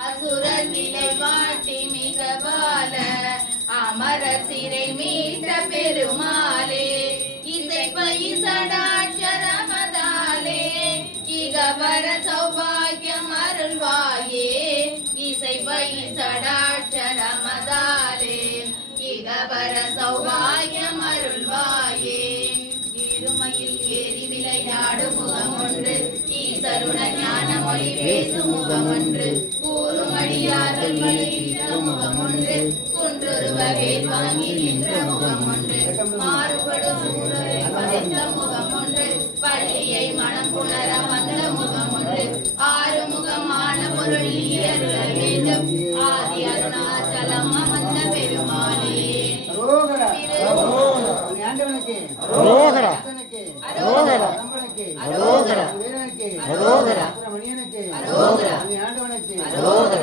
அசுரர் நிலை வாட்டி மிக பால அமர சிறை மீட்ட பெருமாளே இசை பைசடாட்சரமதாலே இகபர சௌபாகியம் அருள்வாயே இசை பைசடாட்சரமதாலே இகபர சௌபாகியம் அருள்வாயே எருமையில் ஏறி விளையாடும் முகம் ஒன்று ஈசருடன் ஞான மொழி பேசும் முகம் ஒன்று கூறுமடியார்கள் வழிகின்ற முகம் ஒன்று குன்றுருவ வேல் வாங்கி நின்ற முகம் ஒன்று மாறுபடும் சூழலை பதைத்த முகம் ஒன்று பள்ளியை மனம் புணர வந்த முகம் ஒன்று ஆறுமுகமான பொருள் அருள வேண்டும் ஆதி அருணாச்சலம் அமர்ந்த பெருமாளே ஆண்டவனுக்கு அரோகரா அரோகரா அரோகரா வீரனுக்கு அரோகரா மணியனுக்கு அரோகரா ஆண்டவனுக்கு அரோகரா